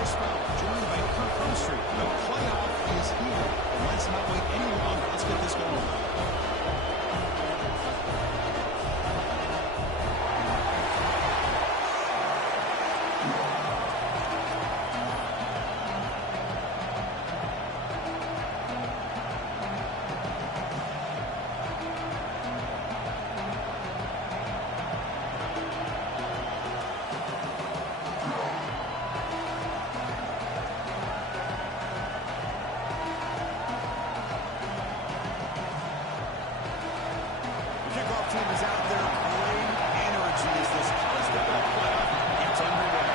Chris Fowler, joined by Kirk Herbstreit. The playoff is here. Let's not wait any longer. Let's get this going. Team is out there. Great energy as this playoff gets underway.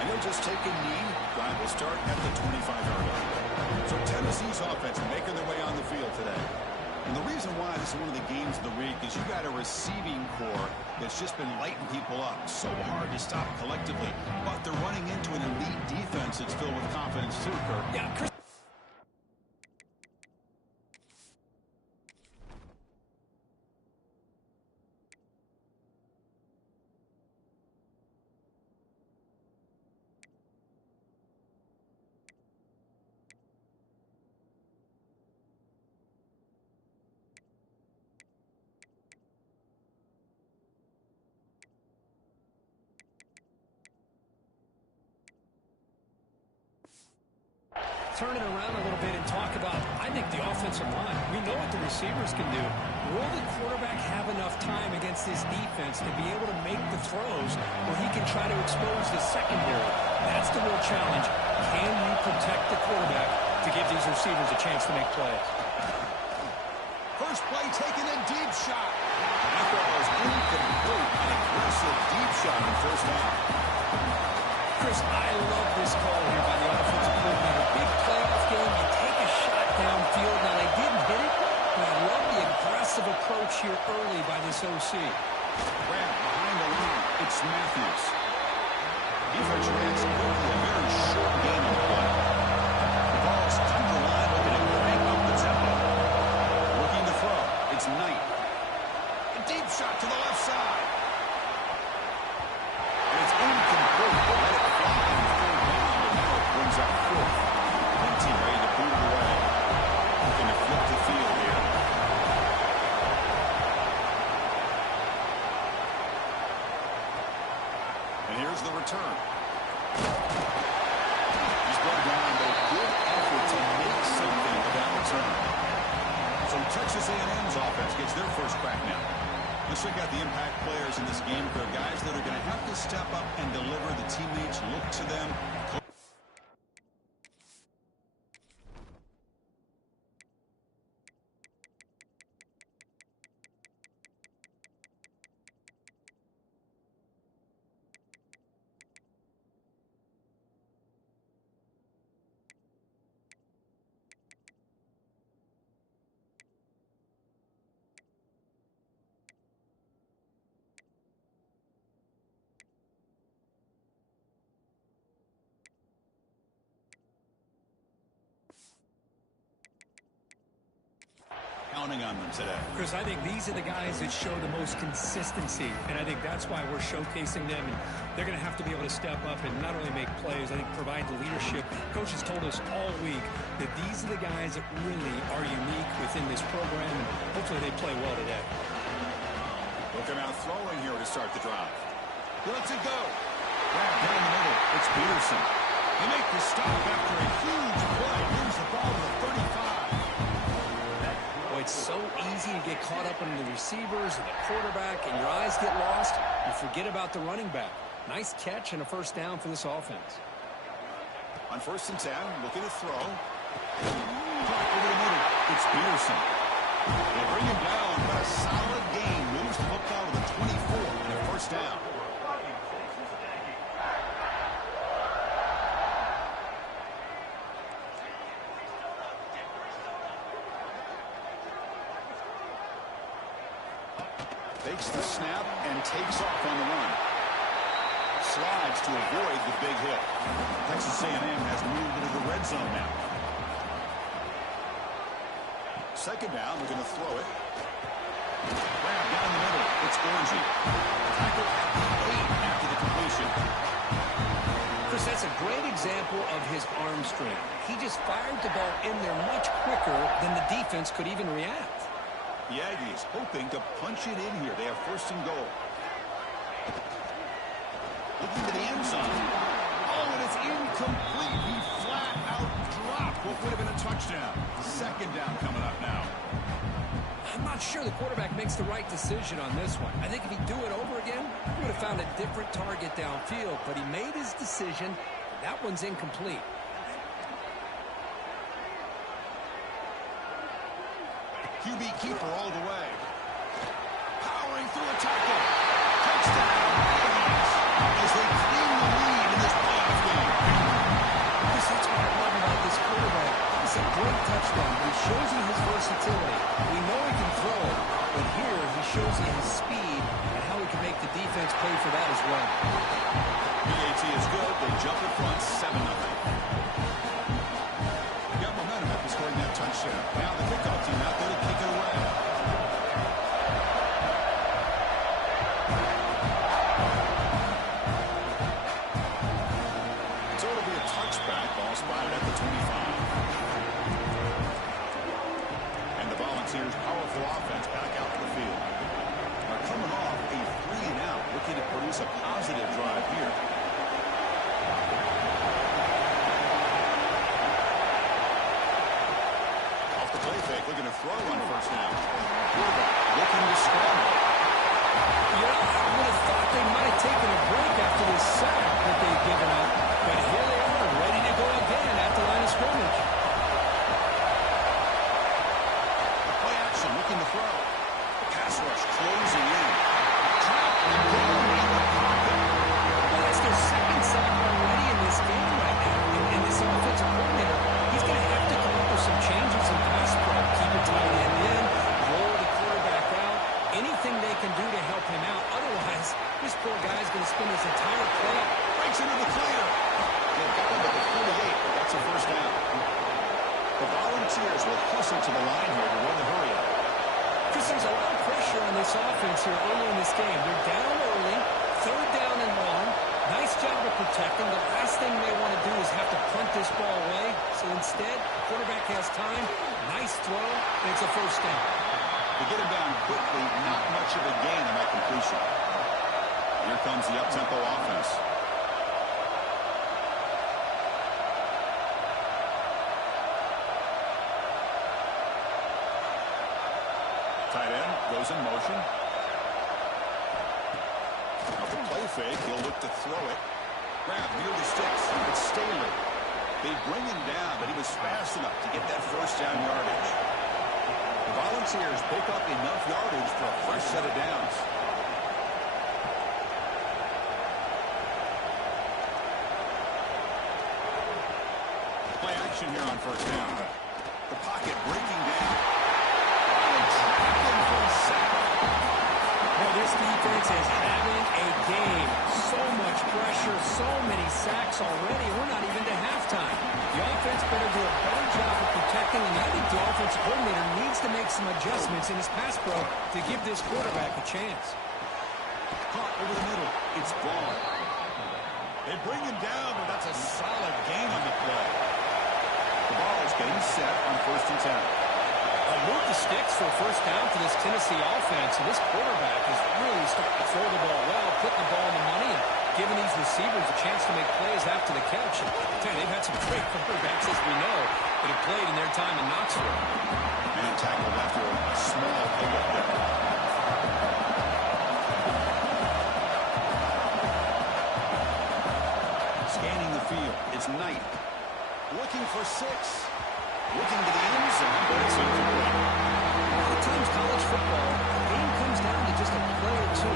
And he'll just take a knee. Drive will start at the 25-yard line. So Tennessee's offense making their way on the field today. And the reason why this is one of the games of the week is you got a receiving core that's just been lighting people up. So hard to stop collectively. But they're running into an elite defense that's filled with confidence too, Kirk. Yeah, Chris. Turn it around a little bit and talk about, I think, the offensive line. We know what the receivers can do. Will the quarterback have enough time against this defense to be able to make the throws where he can try to expose the secondary? That's the real challenge. Can you protect the quarterback to give these receivers a chance to make plays? First play taken a deep shot. That was incomplete. An aggressive deep shot on first down. Chris, I love this call here by the offensive coordinator. Big playoff game, you take a shot downfield. Now, they didn't hit it, but I love the aggressive approach here early by this OC. Grab behind the line. It's Matthews. Defense has quickly a very short game in play. The ball's under the line, looking to crank up the tempo. Looking to throw. It's Knight. A deep shot to the left side. And it's incomplete. They let it fly on the third down, and now it brings up fourth. Minty ready to boot it away. Looking to flip the field here. And here's the return. He's brought down, but a good effort to make something of that return. So Texas A&M's offense gets their first crack now. Let's check out the impact players in this game. For guys that are going to have to step up and deliver. The teammates look to them. Counting on them today. Chris, I think these are the guys that show the most consistency, and I think that's why we're showcasing them. And they're going to have to be able to step up and not only make plays, I think provide the leadership. Coach has told us all week that these are the guys that really are unique within this program, and hopefully they play well today. Looking out throwing here to start the drive. He lets it go. Grab down the middle. It's Peterson. They make the stop after a huge play. Moves the ball to the 35. It's so easy to get caught up in the receivers and the quarterback, and your eyes get lost. You forget about the running back. Nice catch and a first down for this offense. On 1st and 10, looking to throw. Over the middle, it's Peterson. They bring him down, but a solid gain moves the football to the 24 and a first down. Takes the snap and takes off on the run. Slides to avoid the big hit. Texas A&M has moved into the red zone now. Second down, we're going to throw it. Grab down the middle. It's Orangey. Tackle at the 8 after the completion. Chris, that's a great example of his arm strength. He just fired the ball in there much quicker than the defense could even react. The Aggies hoping to punch it in here. They have first and goal. Looking to the end zone. Oh, and it's incomplete. He flat out dropped what would have been a touchdown. Second down coming up now. I'm not sure the quarterback makes the right decision on this one. I think if he'd do it over again, he would have found a different target downfield, but he made his decision. That one's incomplete. QB keeper all the way. Powering through a tackle. Touchdown. As they clean the lead in this playoff game. Chris, that's what I love about this quarterback. It's a great touchdown, but he shows you his versatility. We know he can throw it, but here he shows you his speed and how he can make the defense pay for that as well. PAT is good. They jump in front 7-0. Got momentum after scoring that touchdown. Now the kickoff team out there to kick it away. So it'll be a touchback. Ball spotted at the 25. And the Volunteers' powerful offense back out to the field. Now coming off a 3-and-out, looking to produce a positive drive here. Off the play fake, looking to throw on first down. Looking to scramble. Yeah, I would have thought they might have taken a break after this sack that they've given up, but here they are, ready to go again at the line of scrimmage. Play action, looking to throw. Pass rush closing in. Trapped and down in the pocket. Well, that's their second sack already in this game right now, and this offensive coordinator, he's going to have to come up with some changes in pass pro. Keep it tight end in, roll the quarterback out, anything they can do to help him out. Otherwise, this poor guy's going to spend his entire play. Breaks into the clear. They've got him at the 48, but that's a first down. The Volunteers will hustle to the line here to run the hurry-up. Because there's a lot of pressure on this offense here early in this game. They're down early, third down and long. Nice job of protecting. The last thing they want to do is have to punt this ball away. So instead, the quarterback has time. Nice throw, and it's a first down. They get him down quickly. Not much of a gain on that completion. Here comes the up-tempo offense. Tight end goes in motion. Off the play fake, he'll look to throw it. Grab near the sticks. It's Staley. They bring him down, but he was fast enough to get that first down yardage. The Volunteers pick up enough yardage for a fresh set of downs. Play action here on first down. The pocket breaking down. And tracking for a sack. Well, this defense is having a game. So much pressure, so many sacks already. We're not even to halftime. The offense better do a better job of protecting, and I think the offensive coordinator needs to make some adjustments in his pass pro to give this quarterback a chance. Caught over the middle. It's Vaughn. They bring him down, but that's a solid gain on the play. The ball is getting set on first and 10. Move the sticks for a first down for this Tennessee offense, and this quarterback is really starting to throw the ball well, putting the ball in the money, and giving these receivers a chance to make plays after the catch. And they've had some great quarterbacks, as we know, that have played in their time in Knoxville. Man tackled after a small pickup there. Scanning the field, it's Knight. Looking for 6. Looking to the end zone, but it's incomplete. A lot of times college football, the game comes down to just a play or two.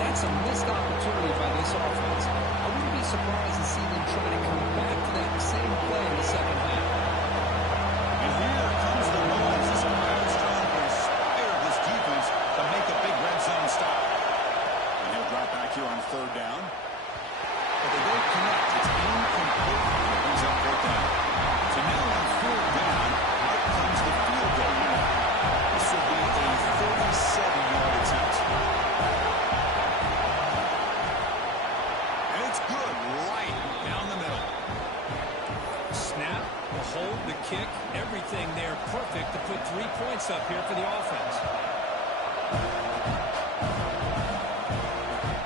That's a missed opportunity by this offense. I wouldn't be surprised to see them try to come back to that same play in the second half. And here comes the noise. This crowd's trying to inspire this defense to make a big red zone stop. And he'll drop back here on third down. But they don't connect. It's incomplete. It brings up fourth down. So now on fourth down, out comes the field goal unit. This will be a 37-yard attempt. 3 points up here for the offense.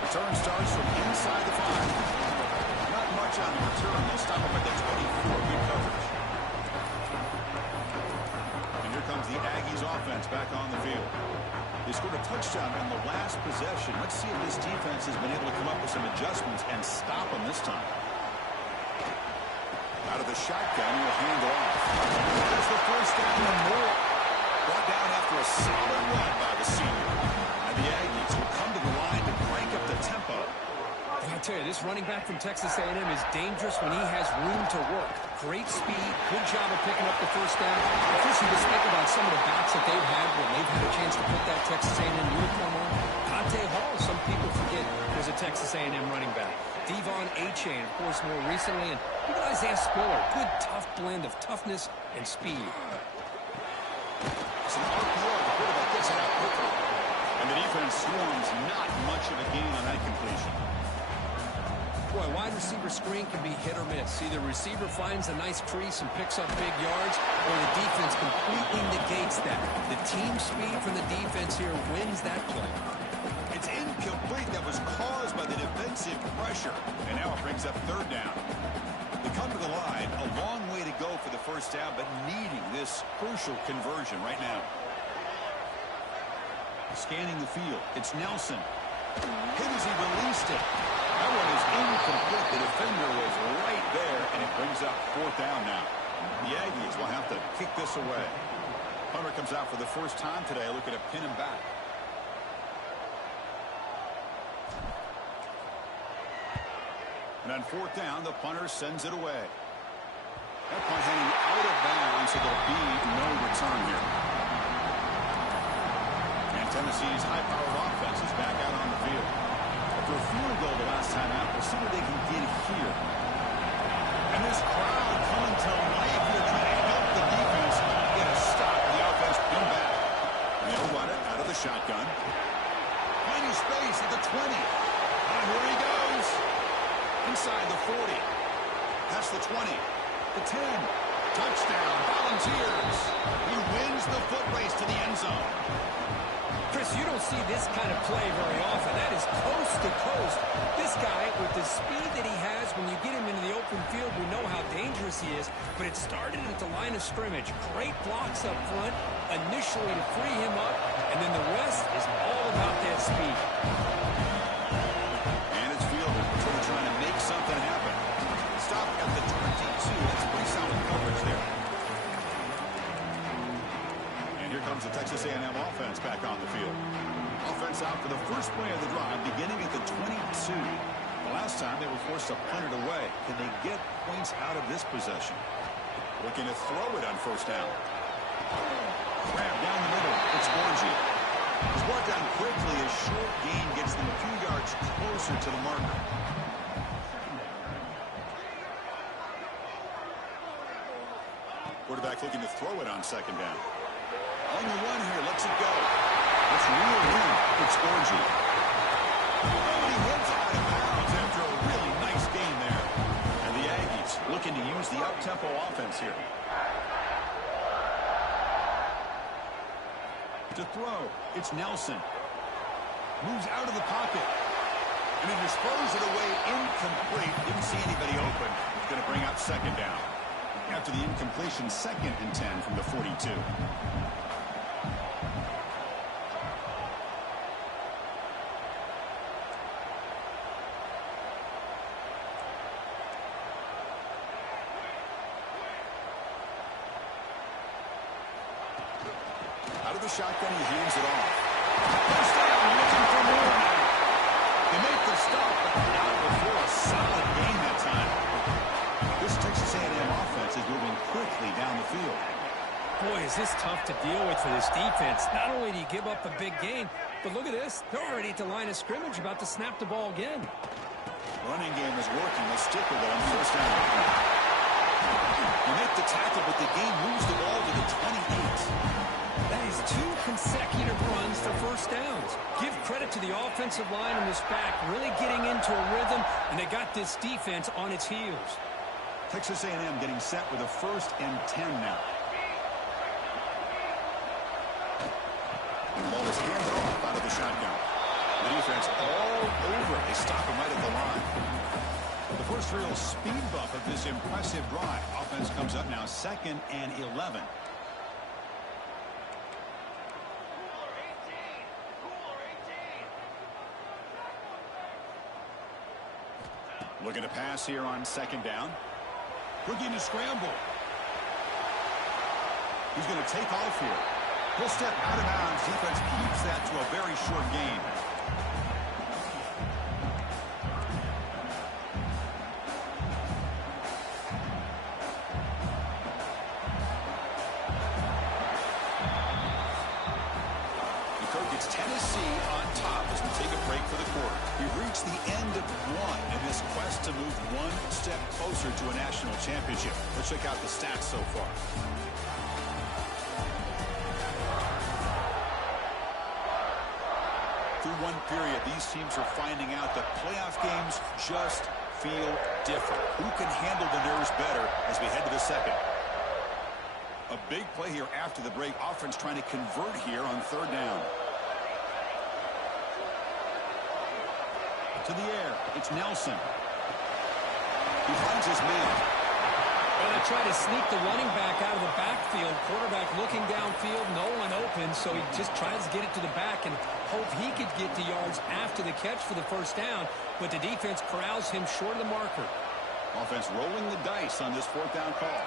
Return starts from inside the 5. Not much on the return. They'll stop him at the 24. Good coverage. And here comes the Aggies offense back on the field. They scored a touchdown on the last possession. Let's see if this defense has been able to come up with some adjustments and stop them this time. Out of the shotgun, he'll hand it off. There's the first down and more. Brought down after a solid run by the senior. And the Aggies will come to the line to crank up the tempo. And I tell you, this running back from Texas A&M is dangerous when he has room to work. Great speed, good job of picking up the first down. Of course, you just think about some of the backs that they've had when they've had a chance to put that Texas A&M uniform on. Dante Hall, some people forget, was a Texas A&M running back. Devon Achane, of course, more recently. And even Isaiah Spiller, good, tough blend of toughness and speed. It's an RPO. The quarterback gets it out quickly. And the defense swarms not much of a gain on that completion. Boy, wide receiver screen can be hit or miss. Either receiver finds a nice crease and picks up big yards, or the defense completely negates that. The team speed from the defense here wins that play. It's incomplete. That was caused by the defensive pressure. And now it brings up third down. They come to the line. A long way to go for the first down, but needing this crucial conversion right now. Scanning the field. It's Nelson. Hit as he released it. That one is incomplete. The defender was right there, and it brings up fourth down now. The Aggies will have to kick this away. Punter comes out for the first time today, looking to pin him back. And on fourth down, the punter sends it away. That punt hanging out of bounds, so there'll be no return here. And Tennessee's high-powered offense is back out on the field. After a field goal the last time out, we'll see what they can get here. And this crowd coming to life here, trying to help the defense get a stop. The offense come back. And they'll run it out of the shotgun. Finding space at the 20. And here he goes. Inside the 40. That's the 20. The 10. Touchdown. Volunteers. He wins the foot race to the end zone. Chris, you don't see this kind of play very often. That is coast to coast. This guy, with the speed that he has, when you get him into the open field, we know how dangerous he is. But it started at the line of scrimmage. Great blocks up front, initially to free him up, and then the rest is all about that speed. And it's fielded. Sort of trying to make something happen. Stop at the 22. That's pretty solid coverage there. Here comes the Texas A&M offense back on the field. Offense out for the first play of the drive, beginning at the 22. The last time they were forced to punt it away. Can they get points out of this possession? Looking to throw it on first down. Grab down the middle. It's Borgia. He's brought down quickly. A short gain gets them a few yards closer to the marker. Quarterback looking to throw it on second down. On the run here, lets it go. It's real in. It's Orgy. Oh, he hits out of bounds after a really nice game there. And the Aggies looking to use the up-tempo offense here. To throw, it's Nelson. Moves out of the pocket. And he throws it away incomplete. Didn't see anybody open. It's going to bring up second down. After the incompletion, 2nd and 10 from the 42. Out of the shotgun, he hands it off. First down, looking for more now. They make the stop, but not before a solid gain that time. This Texas A&M offense is moving quickly down the field. Boy, is this tough to deal with for this defense. Not only do you give up a big gain, but look at this. They're already at the line of scrimmage, about to snap the ball again. Running game is working. Let's stick with it on first down. You make the tackle, but the game moves the ball to the 28. That is 2 consecutive runs for first downs. Give credit to the offensive line in this back, really getting into a rhythm, and they got this defense on its heels. Texas A&M getting set with a 1st and 10 now. The ball is handed off out of the shotgun. The defense all over it. They stop him right at the line. The first real speed bump of this impressive drive. Offense comes up now 2nd and 11. Looking to pass here on 2nd down. Looking to scramble. He's going to take off here. He'll step out of bounds. Defense keeps that to a very short gain. It's Tennessee on top as we take a break for the quarter. We've reached the end of one in this quest to move one step closer to a national championship. Let's check out the stats so far. Through one period, these teams are finding out that playoff games just feel different. Who can handle the nerves better as we head to the second? A big play here after the break. Offense trying to convert here on 3rd down. To the air. It's Nelson. He finds his man. Well, they try to sneak the running back out of the backfield. Quarterback looking downfield. No one open, so he just tries to get it to the back and hope he could get the yards after the catch for the 1st down. But the defense corrals him short of the marker. Offense rolling the dice on this 4th down call.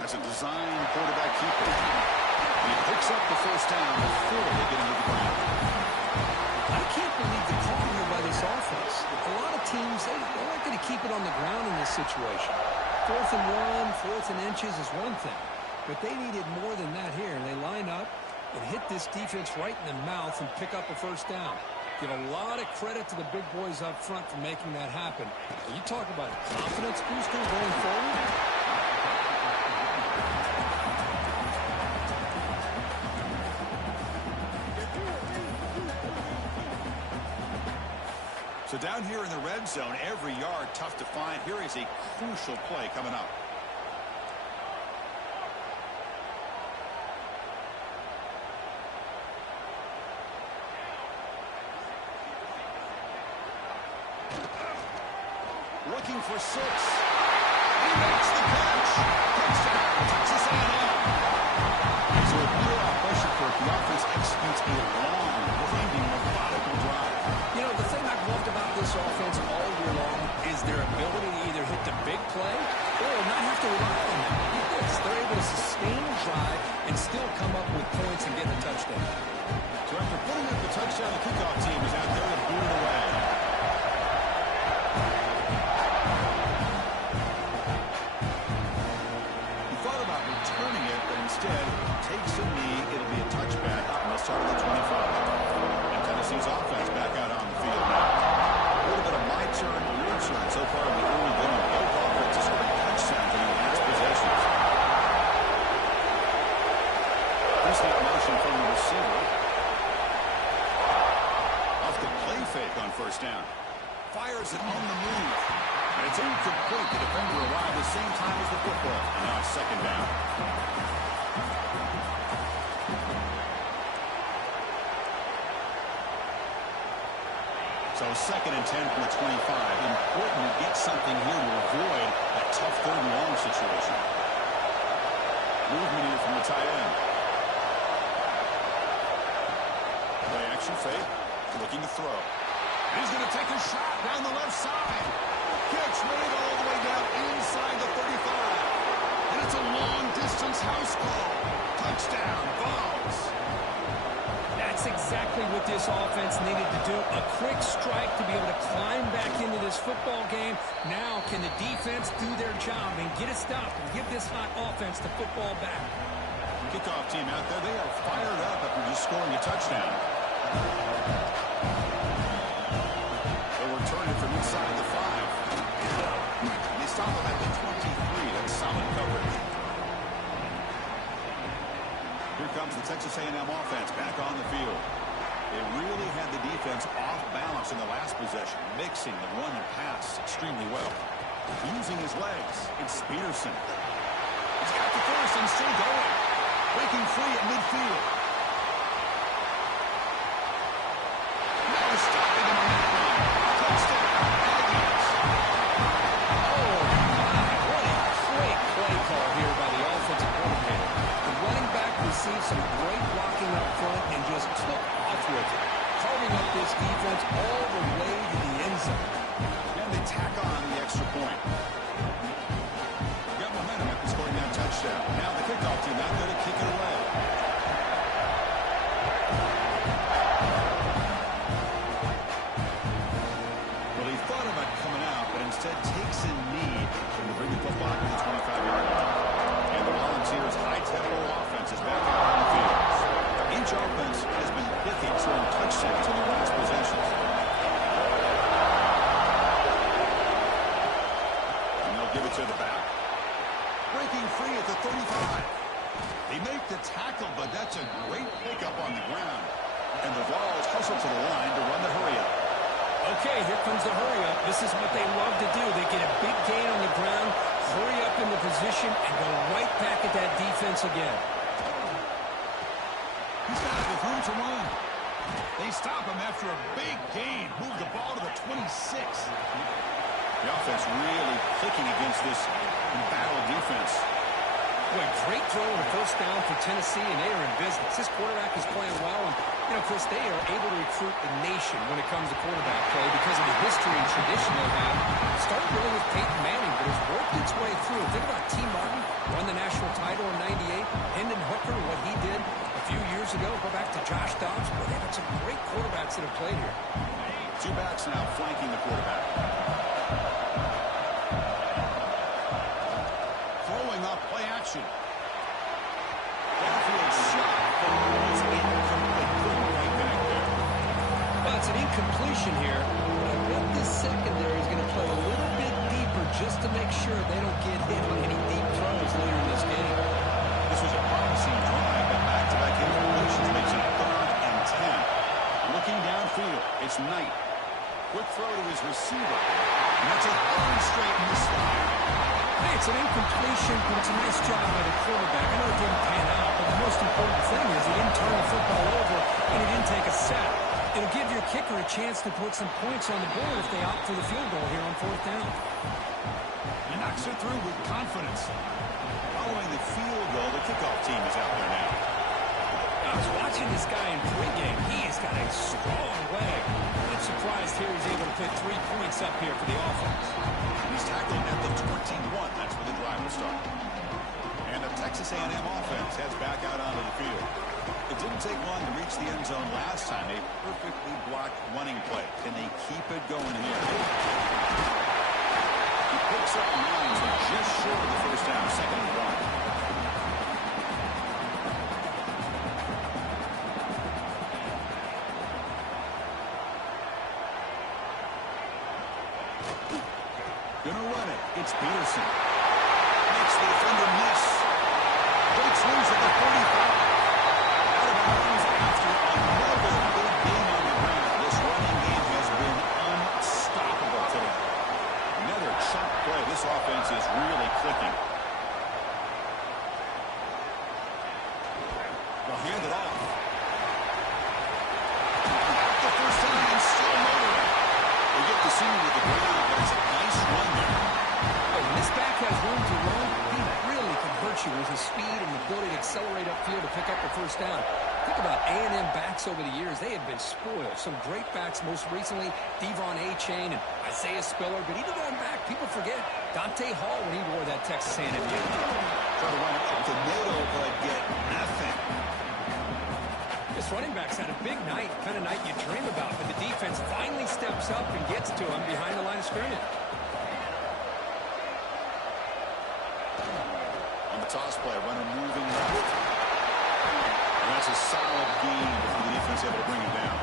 That's a design quarterback keeper. He picks up the 1st down before they get into the ground. I can't believe the call here by this offense. A lot of teams, they're not going to keep it on the ground in this situation. 4th and 1, 4th and inches is one thing. But they needed more than that here. And they line up and hit this defense right in the mouth and pick up a 1st down. Give a lot of credit to the big boys up front for making that happen. You talk about confidence booster going forward. So down here in the red zone, every yard tough to find. Here is a crucial play coming up. Looking for 6. He makes the catch. Touchdown, Texas A&M. So a real pressure for the offense executes a long, winding, methodical drive. You know, the thing I've loved about this offense all year long is their ability to either hit the big play or not have to rely on them. Look at this. They're able to sustain a drive and still come up with points and get the touchdown. So after putting up the touchdown, the kickoff team is out there to boot it away. He thought about returning it, but instead takes a knee. It'll be a touchback on the start of the 25. And Tennessee's offense back out on the field now. A little bit of my turn, your turn so far in the early going. Both offenses scoring touchdowns in their last possessions. Three-step motion from the receiver. Off the play fake on 1st down. Fires it on the move. And it's incomplete. The defender arrived at the same time as the football. And now it's 2nd down. So 2nd and 10 from the 25. Important to get something here to avoid that tough 3rd and long situation. Movement here from the tight end. Play action fake. Looking to throw. He's going to take a shot down the left side. Catch made all the way down inside the 35. And it's a long-distance house call. Touchdown, Vols. That's exactly what this offense needed to do. A quick strike to be able to climb back into this football game. Now can the defense do their job and get a stop and give this hot offense the football back? Kickoff team out there, they are fired up after just scoring a touchdown. They'll return it from inside the 5. And they stop them at the 23. That's solid coverage. Here comes the Texas A&M offense back on the field. They really had the defense off balance in the last possession, mixing the run and pass extremely well. Using his legs, it's Peterson. He's got the first and still going. Breaking free at midfield. Now stopping him on that run. Touchdown, Aggies. Oh, my. What a great play call here by the offensive coordinator. The running back received some great blocking up front and just took off with it, carving up this defense all the way to the end zone. And they tack on the extra point. Got momentum after scoring that touchdown. Now the kickoff team out there to kick it away. Well, he thought about coming out, but instead takes a knee to bring the football to the 25-yard line. And the Volunteers' high-tempo offense is back out on the field. Each offense has been pithy, scoring touchdowns in their last possessions. And they'll give it to the back. Breaking free at the 35. They make the tackle, but that's a great pickup on the ground. And the Vols hustle to the line to run the hurry-up. Okay, here comes the hurry-up. This is what they love to do. They get a big gain on the ground, hurry up in the position, and go right back at that defense again. He's got it with room to run. They stop him after a big gain. Move the ball to the 26. The offense really clicking against this embattled defense. Boy, great throw and a first down for Tennessee, and they are in business. This quarterback is playing well, and, Chris, they are able to recruit the nation when it comes to quarterback play because of the history and tradition they have. Started really with Peyton Manning, but has worked its way through. Think about T. Martin, won the national title in '98. Hendon Hooker, what he did a few years ago. Go back to Josh Dobbs. Boy, they've got some great quarterbacks that have played here. Two backs now flanking the quarterback. Throwing up play action. Backfield shot. The ball is incomplete. Couldn't quite connect there. Well, it's an incompletion here. But I bet this secondary is going to play a little bit deeper just to make sure they don't get hit on any deep throws later in this game. This was a promising drive, but back-to-back incompletions makes it 3rd and 10. Looking downfield, it's Knight. Quick throw to his receiver. And that's a 3rd straight misfire. Hey, it's an incompletion, but it's a nice job by the quarterback. I know it didn't pan out, but the most important thing is he didn't turn the football over and he didn't take a sack. It'll give your kicker a chance to put some points on the board if they opt for the field goal here on 4th down. He knocks it through with confidence. Following the field goal, the kickoff team is out there now. I was watching this guy in pregame. He has got a strong leg. I'm surprised here he's able to put 3 points up here for the offense. He's tackled at the 21. That's where the drive will start. And the Texas A&M offense heads back out onto the field. It didn't take long to reach the end zone last time. A perfectly blocked running play. Can they keep it going here? He picks up 9, so just short of the first down. 2nd and 1. Gonna run it. It's Peterson. Makes the defender miss. Breaks loose at the 45. Out of bounds after another big game on the ground. This running game has been unstoppable today. Another chunk play. This offense is really clicking. They'll hand it off. The first time and still motoring. They get the senior with the ground, but it's a nice run there. When this back has room to run, he really can hurt you with his speed and ability to accelerate upfield to pick up the first down. Think about A&M backs over the years. They have been spoiled. Some great backs, most recently Devon Achane and Isaiah Spiller. But even going back, people forget Dante Hall when he wore that Texas A&M uniform. Try to run it up the middle, but get nothing. This running back's had a big night, kind of night you dream about, but the defense finally steps up and gets to him behind the line of scrimmage. On the toss play, runner moving left. And that's a solid gain before the defense able to bring him down.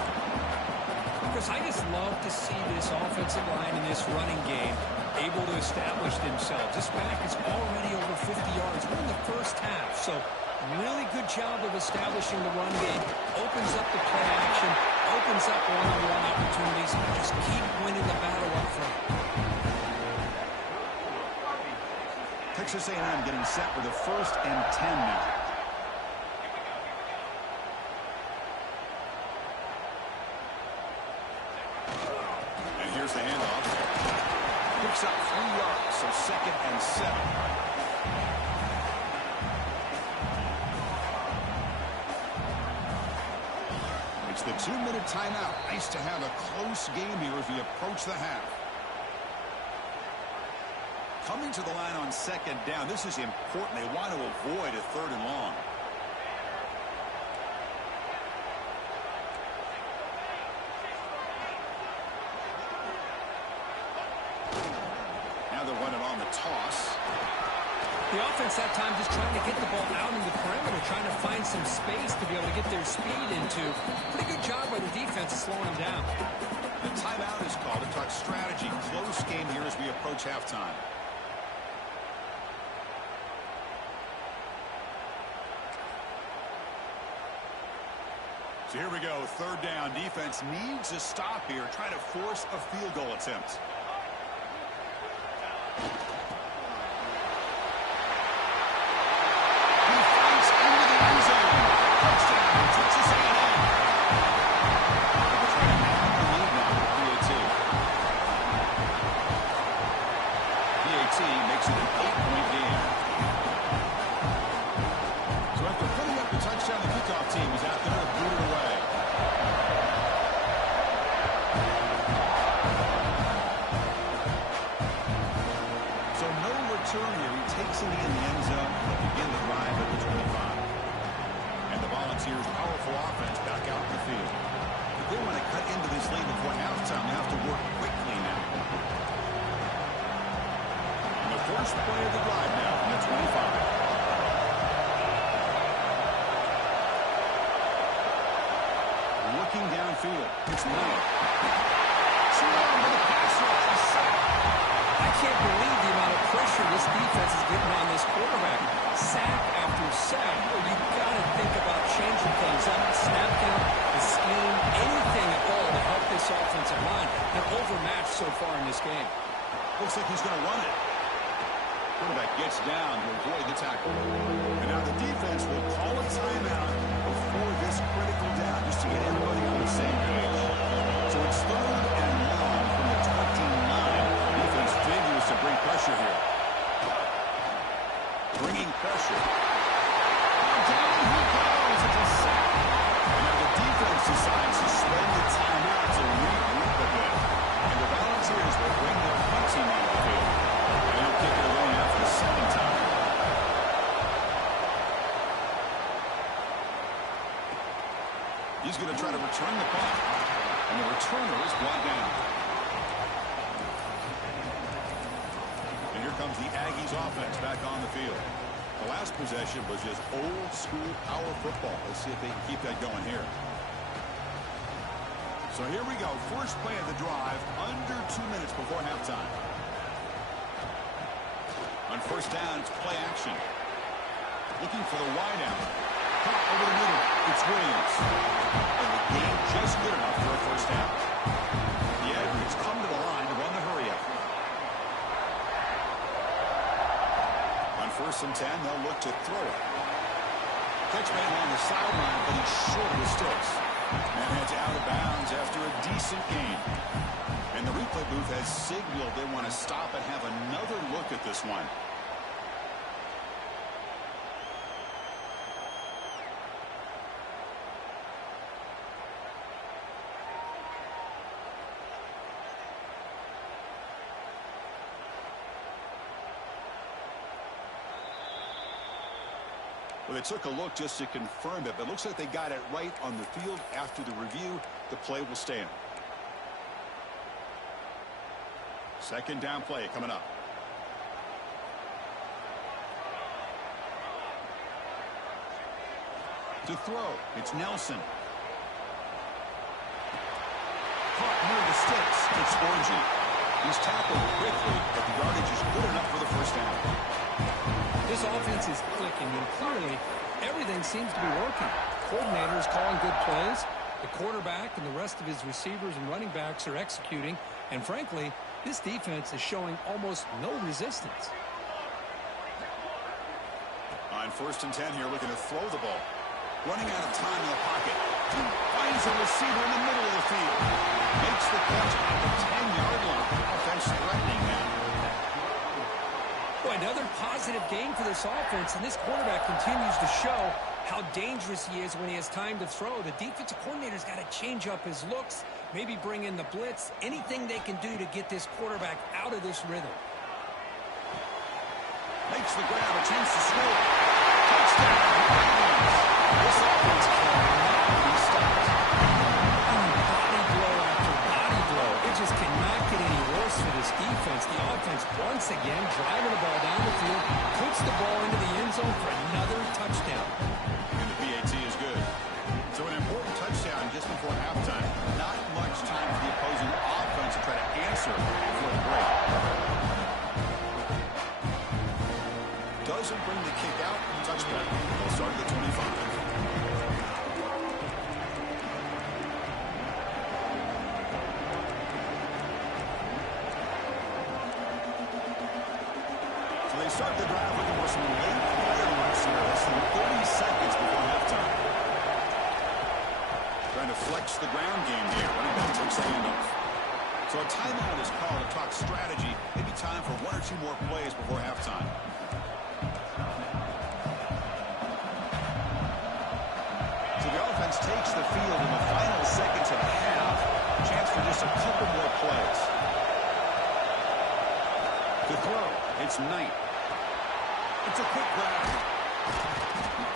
Chris, I just love to see this offensive line in this running game able to establish themselves. This back is already over 50 yards. We're in the first half, so really good job of establishing the run game. Opens up the play action, opens up one-on-one opportunities, and just keep winning the battle up front. Texas A&M getting set for the 1st and 10 now. And here's the handoff. Picks up 3 yards, so 2nd and 7. It's the 2-minute timeout. Nice to have a close game here as we approach the half. Coming to the line on 2nd down. This is important. They want to avoid a 3rd and long. Now they're running on the toss. The offense that time just trying to get the ball out in the perimeter, trying to find some space to be able to get their speed into. Pretty good job by the defense slowing them down. The timeout is called to talk strategy. Close game here as we approach halftime. So here we go, 3rd down. Defense needs a stop here, trying to force a field goal attempt. He fights into the end zone. Touchdown, Texas A&M. They're trying to have the lead now with PAT. PAT makes it an 8-point game. So after putting up the touchdown, the kickoff team is out there to boot it away. So no return here. He takes it in the end zone to begin the drive at the 25. And the Volunteers' powerful offense back out in the field. If they want to cut into this lead before halftime, they have to work quickly now. And the first play of the drive now from the 25. Looking downfield. It's Miller. I can't believe the amount of pressure this defense is getting on this quarterback. Sack after sack. Well, you've got to think about changing things up. Snap count, the scheme, anything at all to help this offensive line. They're overmatched so far in this game. Looks like he's going to run it. Quarterback gets down to avoid the tackle. And now the defense will call a timeout before this critical down, just to get everybody on the same page. So it's 3rd and long from the 29. Defense figures to bring pressure here. Bringing pressure. Now down he goes. It's a sack. And now the defense decides to spend the timeout to regroup a bit. And the Volunteers will bring their punt team onto the field. And they'll kick it away now for the 2nd time. He's going to try to return the punt. And the returner is brought down. And here comes the Aggies offense back on the field. The last possession was just old school power football. Let's see if they can keep that going here. So here we go. First play of the drive, under 2 minutes before halftime. On 1st down, it's play action. Looking for the wideout. Caught over the middle. It's Williams. And the game just good enough for a 1st down. The Aggies come to the line to run the hurry-up. On 1st and 10, they'll look to throw it. Catch made along the sideline, but he's short of the sticks. And heads out of bounds after a decent gain. And the replay booth has signaled they want to stop and have another look at this one. Well, they took a look just to confirm it, but it looks like they got it right on the field. After the review, the play will stand. 2nd down play coming up. To throw, it's Nelson. Caught near the sticks, it's Orji. He's tackled quickly, but the yardage is good enough for the 1st down. This offense is clicking, and clearly everything seems to be working. Coordinator is calling good plays. The quarterback and the rest of his receivers and running backs are executing. And frankly, this defense is showing almost no resistance. line. 1st and 10 here, looking to throw the ball. Running out of time in the pocket. Finds a receiver in the middle of the field. Makes the catch at the 10-yard line. Offense threatening now. Boy, another positive game for this offense, and this quarterback continues to show how dangerous he is when he has time to throw. The defensive coordinator's got to change up his looks, maybe bring in the blitz, anything they can do to get this quarterback out of this rhythm. Makes the grab, a chance to score. Touchdown. This offense cannot be stopped. Body blow after body blow. It just cannot get any worse for this defense. The offense once again driving the ball down the field, puts the ball into the end zone for another touchdown. And the PAT is good. So an important touchdown just before halftime. Not much time for the opposing offense to try to answer before the break. Doesn't bring the kick out. Touchback. They'll start at the 25. So they start the drive looking for some late fireworks here. Less than 30 seconds before halftime. Trying to flex the ground game here. Running back takes the handoff. So a timeout is called to talk strategy. Maybe time for 1 or 2 more plays before halftime. So the offense takes the field in the final seconds of the half. Chance for just a couple more plays. To throw, it's Knight. It's a quick grab.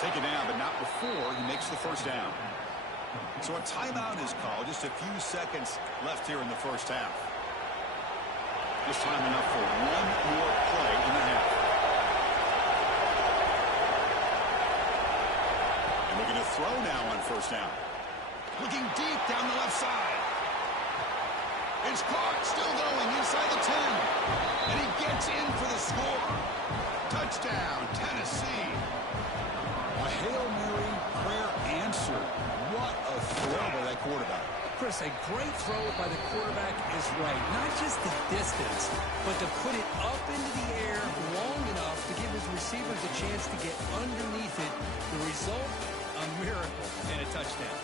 Take it down, but not before he makes the first down. So a timeout is called. Just a few seconds left here in the first half. This time enough for 1 more play in the half. And looking to throw now on first down. Looking deep down the left side. It's caught, still going inside the 10. And he gets in for the score. Touchdown, Tennessee. A Hail Mary prayer answered. What a throw by that quarterback. Chris, a great throw by the quarterback is right. Not just the distance, but to put it up into the air long enough to give his receivers a chance to get underneath it. The result, a miracle and a touchdown.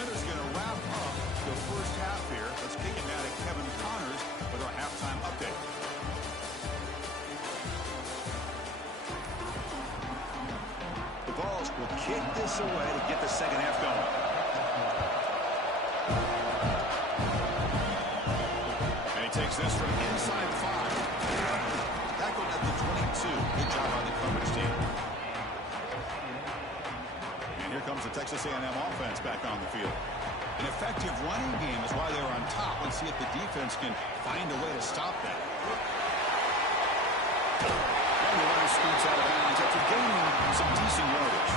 Minutes going to wrap up the first half here. Let's kick it now to Kevin Connors with our halftime update. The Vols will kick this away to get the second half going. And he takes this from inside the 5. Tackled at the 22. Good job on the coverage team. And here comes the Texas A&M offense back on the field. An effective running game is why they're on top. Let's see if the defense can find a way to stop that. And the runner scoots out of bounds after gaining some decent yardage.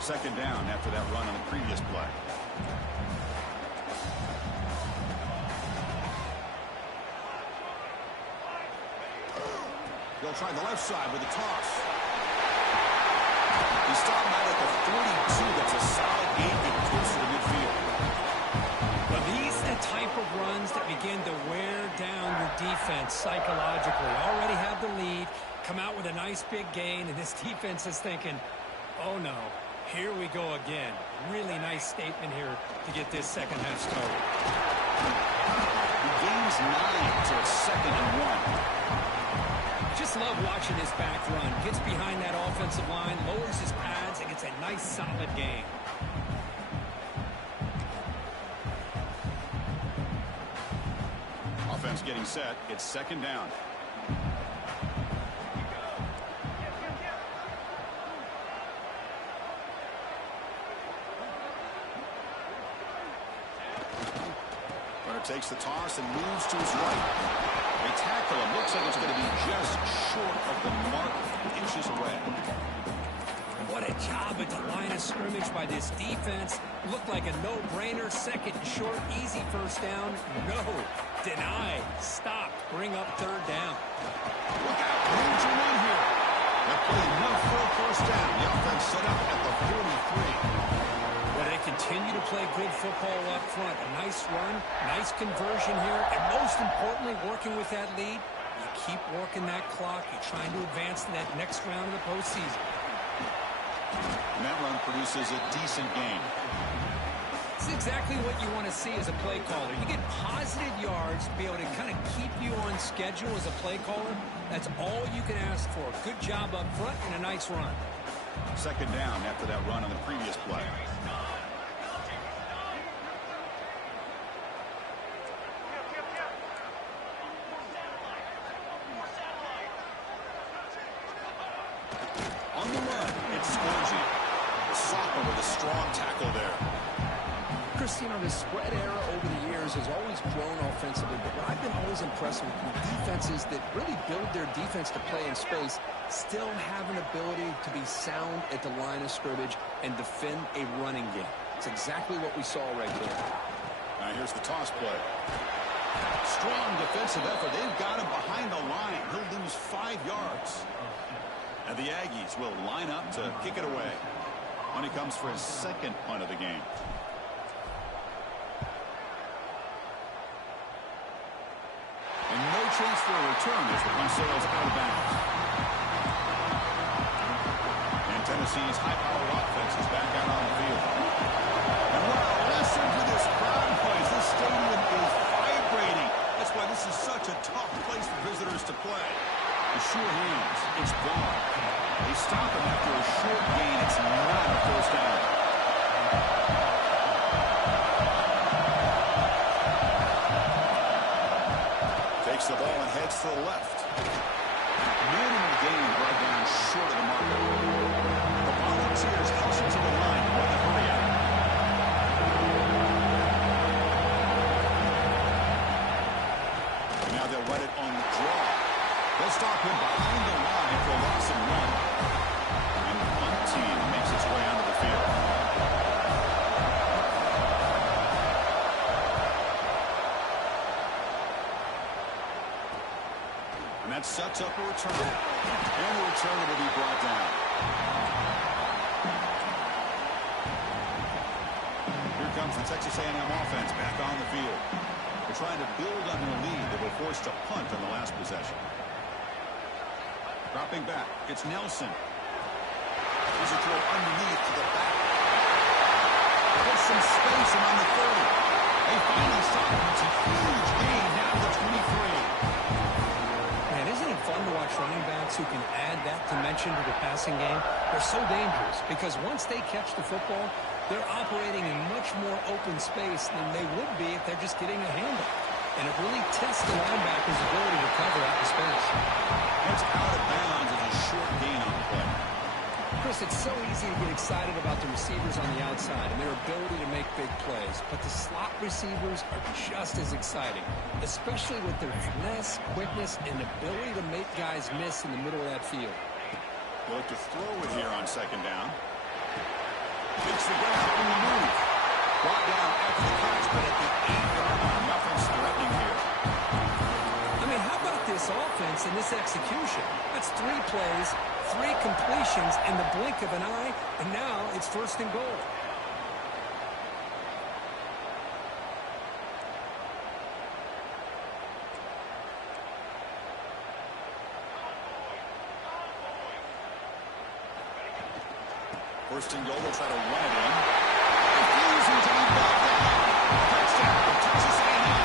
Second down after that run on the previous play. They'll try the left side with a toss. He stopped out at the 42. That's a solid gain, getting closer to midfield. But these are the type of runs that begin to wear down your defense psychologically. Already have the lead, come out with a nice big gain, and this defense is thinking, oh no, here we go again. Really nice statement here to get this second half started. He gains 9, so it's 2nd and 1. Just love watching this back run. Gets behind that offensive line, lowers his pads, and gets a nice solid gain. Offense getting set. It's second down. Runner takes the toss and moves to his right. They tackle him. Looks like it's going to be just short of the mark, inches away. What a job at the line of scrimmage by this defense. Looked like a no-brainer. Second and short, easy first down. No. Denied. Stopped. Bring up third down. Look out. Room to run here. They're putting enough for a first down. The offense set up at the 43. Well, they continue to play good football up front. A nice run, nice conversion here, and most importantly, working with that lead, you keep working that clock. You're trying to advance to that next round of the postseason. And that run produces a decent gain. It's exactly what you want to see as a play caller. You get positive yards to be able to kind of keep you on schedule as a play caller. That's all you can ask for. Good job up front and a nice run. Second down after that run on the previous play. On the run, it's Scorgi. Sophomore with a strong tackle there. Chris, you know, the spread era over the years has always grown offensively, but what I've been always impressed with defenses that really build their defense to play in space still have an ability to be sound at the line of scrimmage and defend a running game. It's exactly what we saw right there. Now here's the toss play. Strong defensive effort. They've got him behind the line. He'll lose 5 yards. And the Aggies will line up to kick it away when he comes for his second punt of the game. And no chance for a return as the punt sails out of bounds. And Tennessee's high-powered offense is back out on the field. And wow, listen to this crowd noise. This stadium is vibrating. That's why this is such a tough place for visitors to play. The sure hands, it's gone. They stop him after a short gain. It's not a first down. Takes the ball and heads to the left. Minimal gain right down short of the marker. The Volunteers hustle to the line and run the hurry out. And now they'll run it on the draw. They'll stop him behind the line for a loss of 1. And the punt team makes its way onto the field. And that sets up a return. And the return will be brought down. Here comes the Texas A&M offense back on the field. They're trying to build on their lead. They were forced to punt on the last possession. Dropping back, it's Nelson. Here's a throw underneath to the back. There's some space around the 30. They finally stop him. It's a huge gain down to the 23. Man, isn't it fun to watch running backs who can add that dimension to the passing game? They're so dangerous because once they catch the football, they're operating in much more open space than they would be if they're just getting a handoff. And it really tests the linebacker's ability to cover out the space. It's out of bounds as a short gain on the play. Chris, it's so easy to get excited about the receivers on the outside and their ability to make big plays. But the slot receivers are just as exciting, especially with their finesse, quickness, and ability to make guys miss in the middle of that field. They look to throw it here on second down. Takes the ground in the move. Brought down after the catch, but at the 8-yard line, nothing's threatening here. I mean, how about this offense and this execution? That's 3 plays, 3 completions in the blink of an eye, and now it's first and goal. First and goal, they'll try to run it in. Refusing to be brought down. Touchdown, Texas A&M.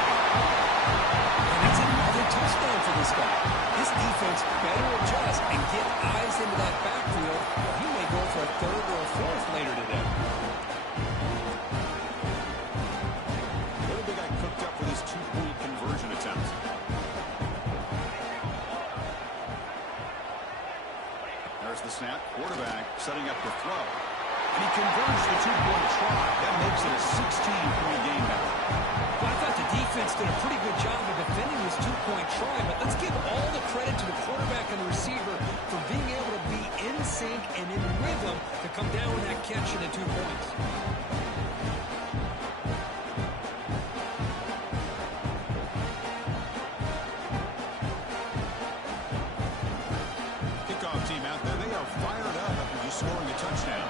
And that's another touchdown for this guy. This defense better adjust and get eyes into that backfield, or he may go for a 3rd or a 4th later today. What have they got cooked up for this 2-point conversion attempt? There's the snap. Quarterback setting up the throw. And he converts the 2-point try. That makes it a 16-point game now. Well, I thought the defense did a pretty good job of defending this 2-point try, but let's give all the credit to the quarterback and the receiver for being able to be in sync and in rhythm to come down with that catch in the 2 points. Team out there, they are fired up after just scoring a touchdown.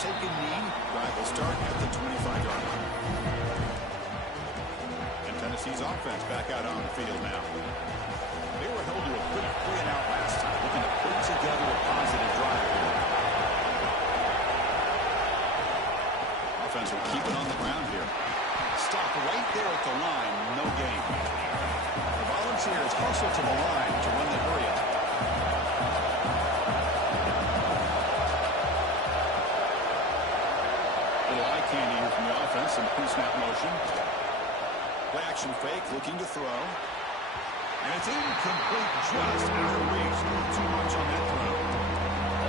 take a knee. Drive will start at the 25-yard line. And Tennessee's offense back out on the field now. They were held to a quick 3-and-out last time, looking to put together a positive drive here. Offense will keep it on the ground here. Stop right there at the line. No gain. The Volunteers hustle to the line to run the hurry up. Little eye candy here from the offense and pre-snap motion. Play action fake, looking to throw. And it's incomplete, just out of reach. A little too much on that throw.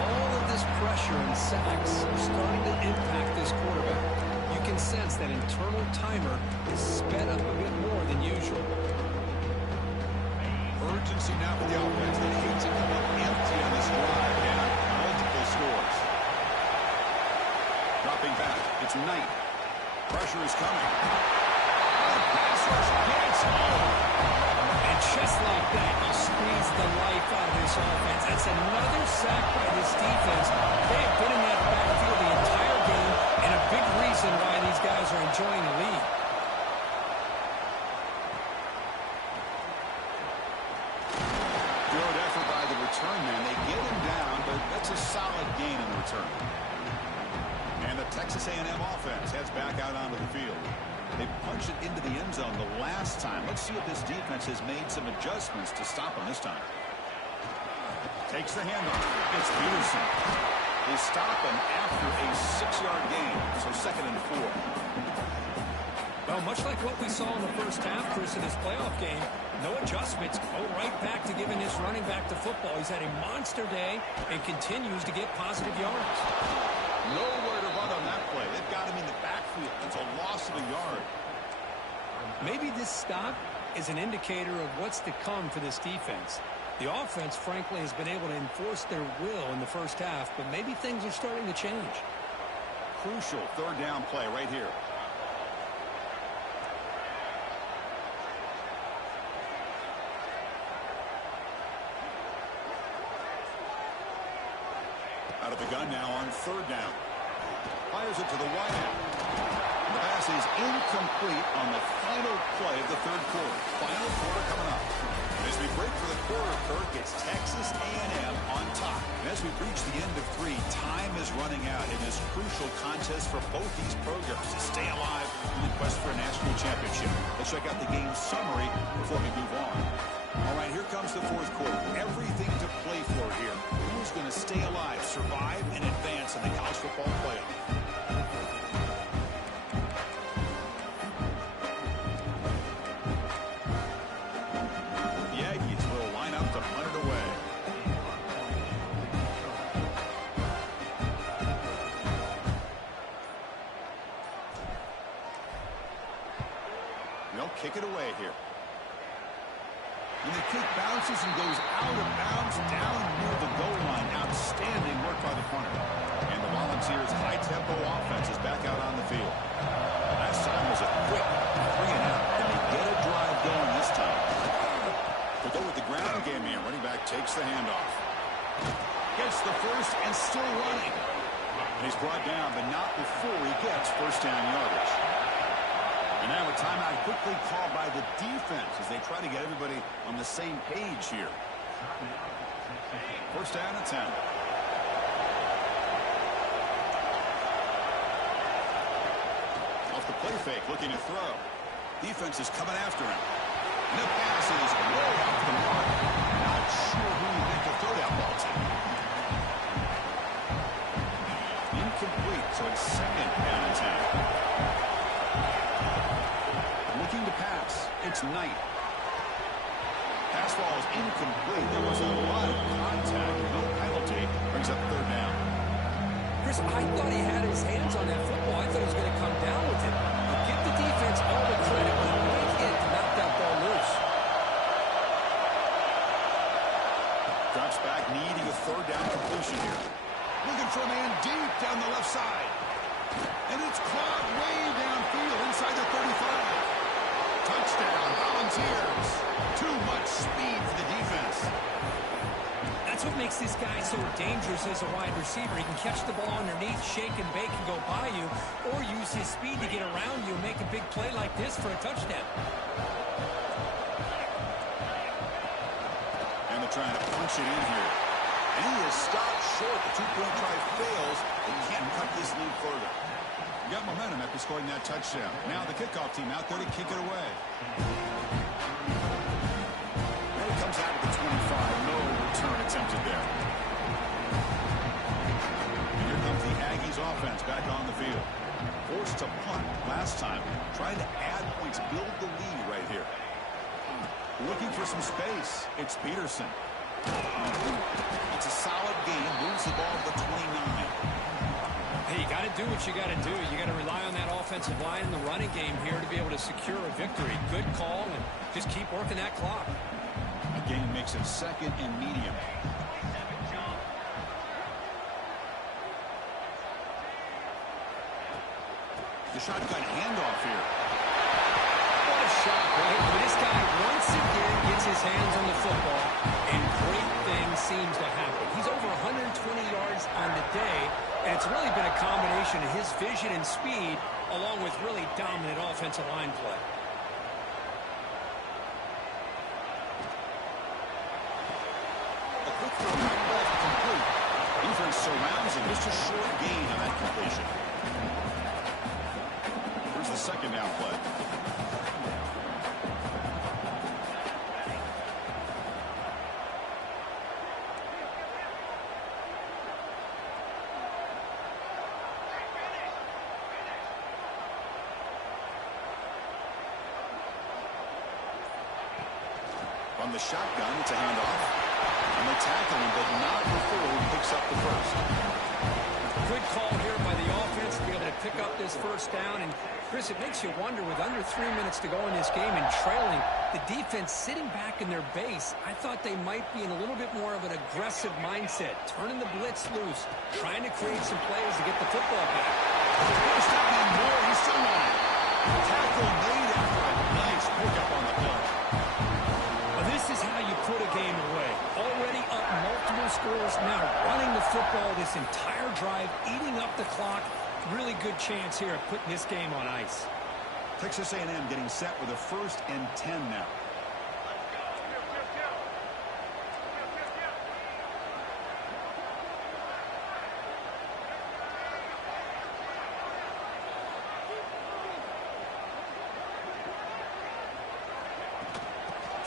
All of this pressure and sacks are starting to impact this quarterback. You can sense that internal timer is sped up a bit more than usual. Urgency now for the offense. They hate to come up empty on this drive. Down multiple scores. Dropping back. It's Knight. Pressure is coming. Pass rush gets home. And just like that, you squeeze the life out of this offense. That's another sack by this defense. They have been in that backfield the entire game, and a big reason why these guys are enjoying the lead. Good effort by the return man. They get him down, but that's a solid gain in the return. And the Texas A&M offense heads back out onto the field. They punched it into the end zone the last time. Let's see if this defense has made some adjustments to stop them this time. Takes the handoff. It's Peterson. They stop him after a 6-yard gain, so 2nd and 4. Well, much like what we saw in the first half, Chris, in this playoff game, no adjustments. Go right back to giving this running back the football. He's had a monster day and continues to get positive yards. Nowhere to run on that play. They've got him in the backfield. It's a loss of a yard. Maybe this stop is an indicator of what's to come for this defense. The offense, frankly, has been able to enforce their will in the first half, but maybe things are starting to change. Crucial 3rd down play right here. Out of the gun now on 3rd down. Fires it to the wide end. The pass is incomplete on the final play of the 3rd quarter. Final quarter coming up. As we break for the quarter, Kirk, it's Texas A&M on top. And as we reach the end of 3, time is running out in this crucial contest for both these programs to stay alive in the quest for a national championship. Let's check out the game summary before we move on. All right, here comes the 4th quarter. Everything to play for here. Who's going to stay alive, survive, and advance in the college football playoff? The Aggies will line up to punt it away. They'll kick it away here. And the kick bounces and goes out of bounds down near the goal line. Outstanding work by the punter. And the Volunteers' high-tempo offense is back out on the field. Last time was a quick 3-and-out, and they get a drive going this time. To go with the ground game here, running back takes the handoff. Gets the first and still running. And he's brought down, but not before he gets 1st down yardage. And now a timeout quickly called by the defense as they try to get everybody on the same page here. 1st down and 10. Off the play fake, looking to throw. Defense is coming after him. And the pass is way off the mark. Not sure who he meant to throw that ball to. Incomplete, so it's 2nd down and 10. Looking to pass. It's Knight. Pass ball is incomplete. There was a lot of contact. No penalty. Brings up 3rd down. Chris, I thought he had his hands on that football. I thought he was going to come down with it. But give the defense all the credit. He went in to knock that ball loose. Drops back, needing a 3rd down completion here. Looking for a man deep down the left side. And it's caught way downfield inside the 35. Touchdown, Volunteers. Too much speed for the defense. That's That's what makes this guy so dangerous as a wide receiver. He can catch the ball underneath, shake and bake and go by you, or use his speed to get around you and make a big play like this for a touchdown. And they're trying to punch it in here. And he is stopped short. The two-point try fails. They can't cut this lead further. You got momentum after scoring that touchdown. Now the kickoff team out there to kick it away. And it comes out of the 25. No return attempted there. And here comes the Aggies offense back on the field. Forced to punt last time. Trying to add points, build the lead right here. Looking for some space. It's Peterson. It's a solid game. Moves the ball to the 29. Hey, you got to do what you got to do. You got to rely on that offensive line in the running game here to be able to secure a victory. Good call, and just keep working that clock. A game makes it second and medium. The shotgun handoff here. What a shot, right? This guy once again gets his hands on the football, and great things seems to happen. He's over 120 yards on the day, and it's really been a combination of his vision and speed along with really dominant offensive line play. A quick throw left complete. Defense surrounds him. Just a short gain on that completion. Here's the second down play. From the shotgun, it's a handoff. And they tackle him, but not before he picks up the first. Good call here by the offense to be able to pick up this first down. And, Chris, it makes you wonder, with under 3 minutes to go in this game and trailing, the defense sitting back in their base, I thought they might be in a little bit more of an aggressive mindset, turning the blitz loose, trying to create some plays to get the football back. He's stopping more. He's still on it. Tackle made after a nice pickup on the play. This is how you put a game away. Already up multiple scores, now running the football this entire drive, eating up the clock. Really good chance here of putting this game on ice. Texas A&M getting set with a 1st and 10 now.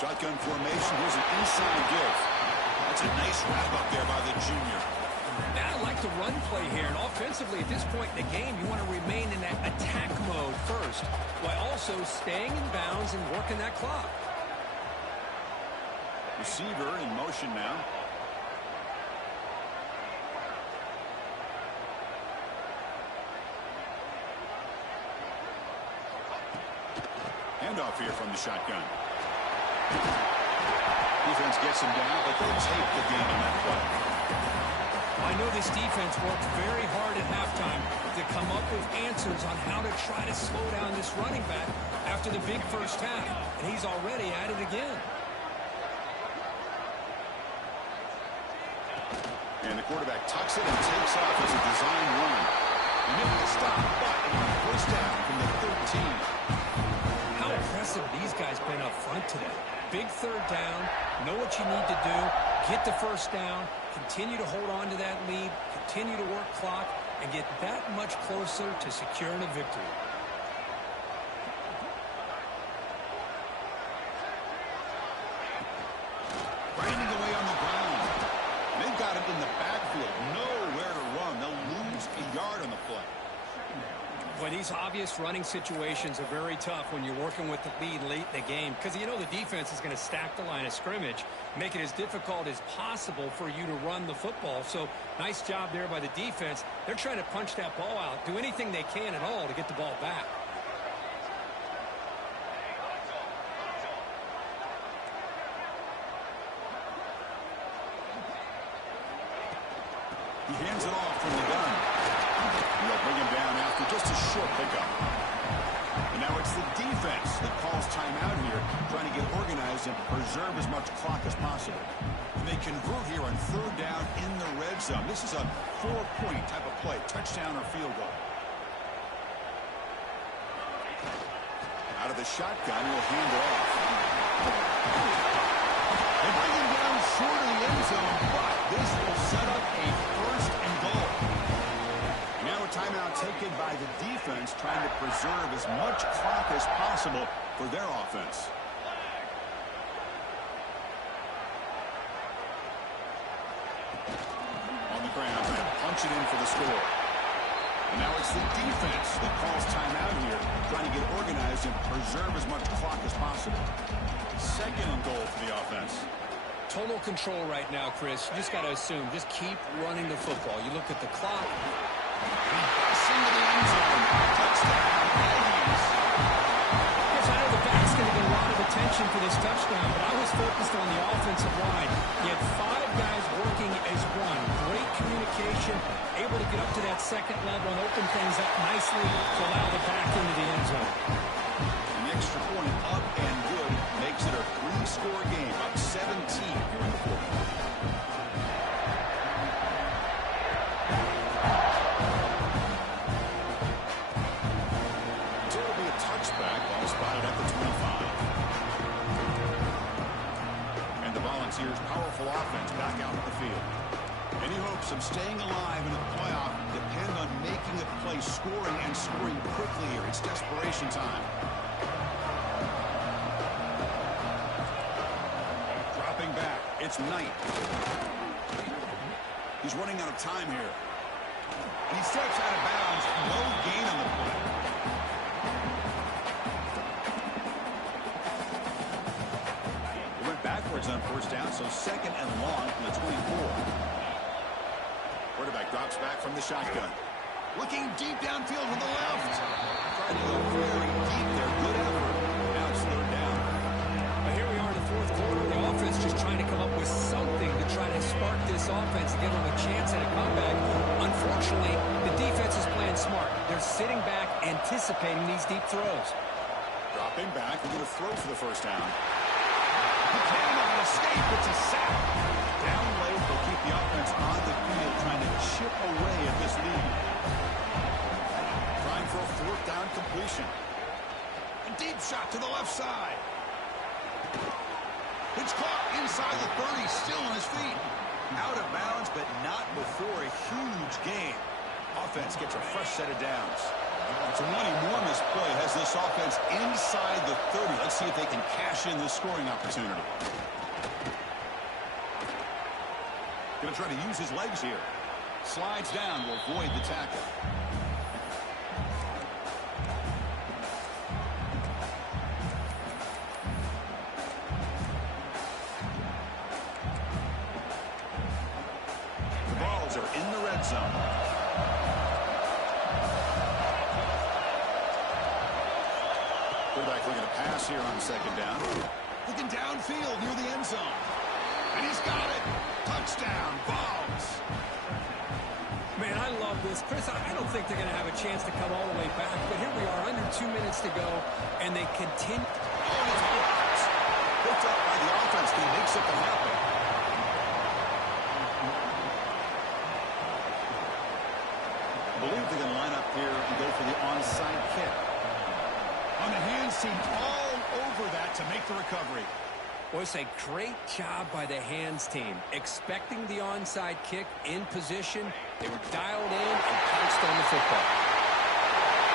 Shotgun formation. Here's an inside give. That's a nice wrap-up there by the junior. Now I like the run play here. And offensively, at this point in the game, you want to remain in that attack mode first, while also staying in bounds and working that clock. Receiver in motion now. Handoff here from the shotgun. Defense gets him down, but they take the game in that play. I know this defense worked very hard at halftime to come up with answers on how to try to slow down this running back after the big first half, and he's already at it again. And the quarterback tucks it and takes off as a design run. He made the stop, but first down from the 13. How impressive these guys been up front today. Big third down, know what you need to do, get the first down, continue to hold on to that lead, continue to work clock, and get that much closer to securing a victory. Grinding away on the ground. They've got him in the backfield, nowhere to run. They'll lose a yard on the play. Well, these obvious running situations are very tough when you're working with the lead late in the game, because you know the defense is going to stack the line of scrimmage, make it as difficult as possible for you to run the football. So nice job there by the defense. They're trying to punch that ball out, do anything they can at all to get the ball back. He hands it off from the gun. And they'll bring him down after just a short pickup. And now it's the defense defense that calls timeout here, trying to get organized and preserve as much clock as possible. And they convert here on third down in the red zone. This is a 4-point type of play, touchdown or field goal. Out of the shotgun, will hand it off. They bring him down short of the end zone, but this will set up a first and goal. Now a timeout taken by the defense, trying to preserve as much clock as possible for their offense. On the ground, punch it in for the score. And now it's the defense that calls timeout here, trying to get organized and preserve as much clock as possible. Second and goal for the offense. Total control right now, Chris. You just got to assume. Just keep running the football. You look at the clock. Into the end zone. Touchdown. Aggies. Yes, I know the back's going to get a lot of attention for this touchdown, but I was focused on the offensive line. You had 5 guys working as one. Great communication, able to get up to that second level and open things up nicely to allow the back into the end zone. An extra point up and good makes it a 3-score game, up 17 here in the fourth. So it'll be a touchback, ball spotted at the 25. And the Volunteers' powerful offense back out on the field. Any hopes of staying alive in the playoff depend on making a play, scoring, and scoring quickly here. It's desperation time. Dropping back. It's Knight. He's running out of time here. And he steps out of bounds. No gain on the play. He went backwards on first down, so second and long from the 24. Quarterback drops back from the shotgun. Looking deep downfield to the left. Trying to go very deep there. Good effort. Now it's third down. But here we are in the fourth quarter. The offense just trying to come up with something to try to spark this offense and give them a chance at a comeback. Unfortunately, the defense is playing smart. They're sitting back, anticipating these deep throws. Dropping back. We're going to throw for the first down. He cannot escape. It's a sack. Down late, they'll keep the offense on the field, trying to chip away at this lead. Trying for a fourth down completion. A deep shot to the left side. It's caught inside the 30, still on his feet. Out of bounds, but not before a huge gain. Offense gets a fresh set of downs. So one enormous play has this offense inside the 30. Let's see if they can cash in this scoring opportunity. Going to try to use his legs here. Slides down to avoid the tackle. The balls are in the red zone. Quarterback looking to pass here on second down. Looking downfield near the end zone. And he's got it. Touchdown, Vols. Man, I love this. Chris, I don't think they're going to have a chance to come all the way back, but here we are, under 2 minutes to go, and they continue. Oh, it's blocked. Picked up by the offense. They make something happen. I believe they're going to line up here and go for the onside kick. On the hands team, all over that to make the recovery. Boy, it's a great job by the hands team. Expecting the onside kick in position. They were dialed in and pounced on the football.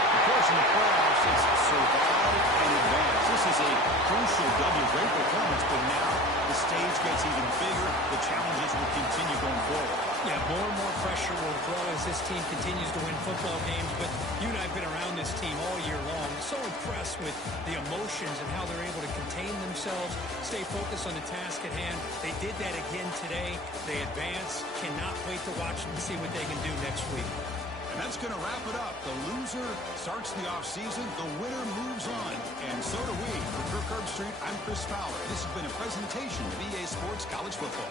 Of course, in the playoffs, it's survive and advance. This is a crucial W. Great performance, but now the stage gets even bigger. The challenges will continue going forward. Yeah, more and more pressure will grow as this team continues to win football games. But you and I have been around this team all year long. So impressed with the emotions and how they're able to contain themselves, stay focused on the task at hand. They did that again today. They advance. Cannot wait to watch them and see what they can do next week. And that's going to wrap it up. The loser starts the offseason. The winner moves on. And so do we. For Kirk Herbstreit, I'm Chris Fowler. This has been a presentation of EA Sports College Football.